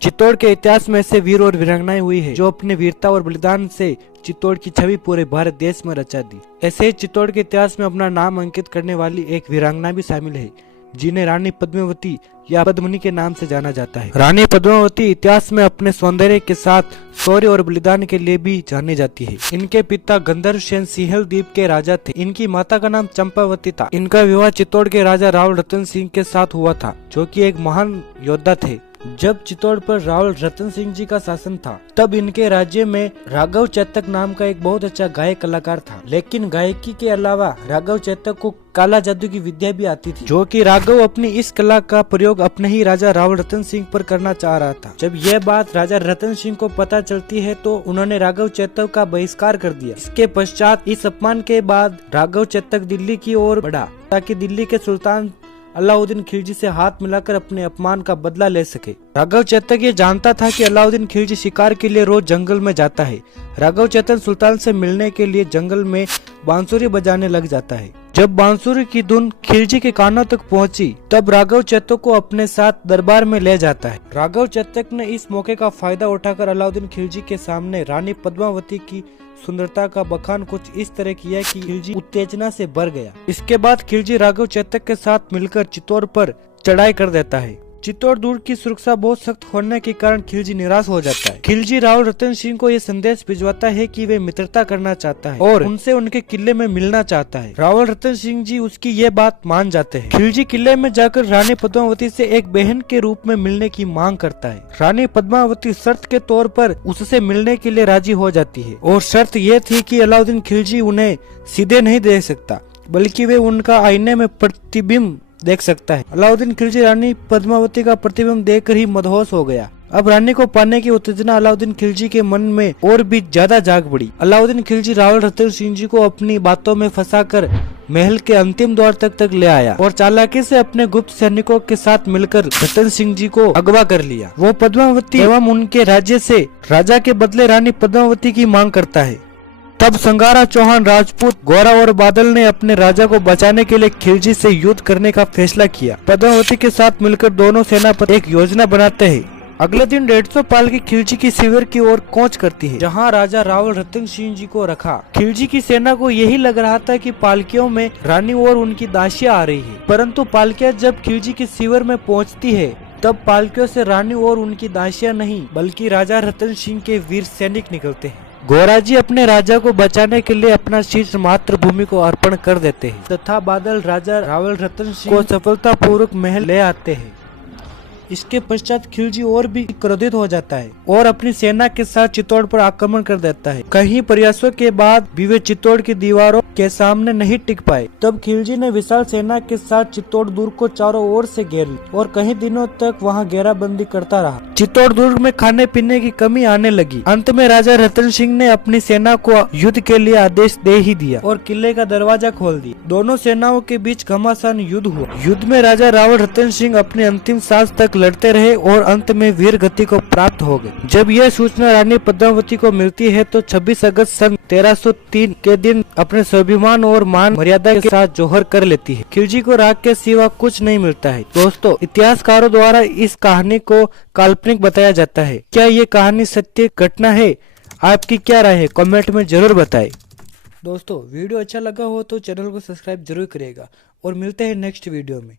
चित्तौड़ के इतिहास में ऐसे वीर और वीरांगनाएं हुई है जो अपने वीरता और बलिदान से चित्तौड़ की छवि पूरे भारत देश में रचा दी। ऐसे ही चित्तौड़ के इतिहास में अपना नाम अंकित करने वाली एक वीरांगना भी शामिल है जिन्हें रानी पद्मावती या पद्मिनी के नाम से जाना जाता है। रानी पद्मावती इतिहास में अपने सौंदर्य के साथ शौर्य और बलिदान के लिए भी जानी जाती है। इनके पिता गंधर्व सेन सिंहल द्वीप के राजा थे। इनकी माता का नाम चंपावती था। इनका विवाह चित्तौड़ के राजा रावल रतन सिंह के साथ हुआ था जो कि एक महान योद्धा थे। जब चित्तौड़ पर रावल रतन सिंह जी का शासन था तब इनके राज्य में राघव चेतक नाम का एक बहुत अच्छा गायक कलाकार था, लेकिन गायकी के अलावा राघव चेतक को काला जादू की विद्या भी आती थी, जो कि राघव अपनी इस कला का प्रयोग अपने ही राजा रावल रतन सिंह पर करना चाह रहा था। जब यह बात राजा रतन सिंह को पता चलती है तो उन्होंने राघव चेतक का बहिष्कार कर दिया। इसके पश्चात इस अपमान के बाद राघव चेतक दिल्ली की ओर बढ़ा ताकि दिल्ली के सुल्तान अलाउद्दीन खिलजी से हाथ मिलाकर अपने अपमान का बदला ले सके। राघव चेतक ये जानता था कि अलाउद्दीन खिलजी शिकार के लिए रोज जंगल में जाता है। राघव चेतक सुल्तान से मिलने के लिए जंगल में बांसुरी बजाने लग जाता है। जब बांसुरी की धुन खिलजी के कानों तक पहुंची तब राघव चेतक को अपने साथ दरबार में ले जाता है। राघव चेतक ने इस मौके का फायदा उठाकर अलाउद्दीन खिलजी के सामने रानी पद्मावती की सुंदरता का बखान कुछ इस तरह किया कि खिलजी उत्तेजना से भर गया। इसके बाद खिलजी राघव चेतक के साथ मिलकर चित्तौड़ पर चढ़ाई कर देता है। चित्तौड़ दूर की सुरक्षा बहुत सख्त होने के कारण खिलजी निराश हो जाता है। खिलजी रावल रतन सिंह को ये संदेश भिजवाता है कि वे मित्रता करना चाहता है और उनसे उनके किले में मिलना चाहता है। रावल रतन सिंह जी उसकी ये बात मान जाते हैं। खिलजी किले में जाकर रानी पद्मावती से एक बहन के रूप में मिलने की मांग करता है। रानी पद्मावती शर्त के तौर पर उससे मिलने के लिए राजी हो जाती है और शर्त ये थी कि अलाउद्दीन खिलजी उन्हें सीधे नहीं देख सकता बल्कि वे उनका आईने में प्रतिबिंब देख सकता है। अलाउद्दीन खिलजी रानी पद्मावती का प्रतिबिंब देखकर ही मदहोश हो गया। अब रानी को पाने की उत्तेजना अलाउद्दीन खिलजी के मन में और भी ज्यादा जाग पड़ी। अलाउद्दीन खिलजी रावल रतन सिंह जी को अपनी बातों में फंसाकर महल के अंतिम द्वार तक ले आया और चालाकी से अपने गुप्त सैनिकों के साथ मिलकर रतन सिंह जी को अगवा कर लिया। वो पद्मावती एवं उनके राज्य से राजा के बदले रानी पद्मावती की मांग करता है। तब संगारा चौहान राजपूत गोरा और बादल ने अपने राजा को बचाने के लिए खिलजी से युद्ध करने का फैसला किया। पद्मावती के साथ मिलकर दोनों सेनापति एक योजना बनाते हैं। अगले दिन 150 पालकी खिलजी की शिविर की ओर कूच करती है जहां राजा रावल रतन सिंह जी को रखा। खिलजी की सेना को यही लग रहा था कि पालकियों में रानी और उनकी दासियां आ रही है, परंतु पालकियां जब खिलजी की शिविर में पहुंचती है तब पालकियों से रानी और उनकी दासियां नहीं बल्कि राजा रतन सिंह के वीर सैनिक निकलते हैं। गोराजी अपने राजा को बचाने के लिए अपना शीश मातृभूमि को अर्पण कर देते हैं तथा बादल राजा रावल रतन सिंह को सफलतापूर्वक महल ले आते हैं। इसके पश्चात खिलजी और भी क्रोधित हो जाता है और अपनी सेना के साथ चित्तौड़ पर आक्रमण कर देता है। कई प्रयासों के बाद भी वे चित्तौड़ की दीवारों के सामने नहीं टिक पाए। तब खिलजी ने विशाल सेना के साथ चित्तौड़ दुर्ग को चारों ओर से घेर लिया और कई दिनों तक वहां घेराबंदी करता रहा। चित्तौड़ दुर्ग में खाने पीने की कमी आने लगी। अंत में राजा रतन सिंह ने अपनी सेना को युद्ध के लिए आदेश दे ही दिया और किले का दरवाजा खोल दिया। दोनों सेनाओं के बीच घमासान युद्ध हुआ। युद्ध में राजा रावल रतन सिंह अपने अंतिम सांस तक लड़ते रहे और अंत में वीर गति को प्राप्त हो गए। जब यह सूचना रानी पद्मावती को मिलती है तो 26 अगस्त सन 1303 के दिन अपने स्वाभिमान और मान मर्यादा के साथ जोहर कर लेती है। खिलजी को राग के सिवा कुछ नहीं मिलता है। दोस्तों, इतिहासकारों द्वारा इस कहानी को काल्पनिक बताया जाता है। क्या ये कहानी सत्य घटना है? आपकी क्या राय है? कमेंट में जरूर बताएं। दोस्तों, वीडियो अच्छा लगा हो तो चैनल को सब्सक्राइब जरूर करिएगा और मिलते हैं नेक्स्ट वीडियो में।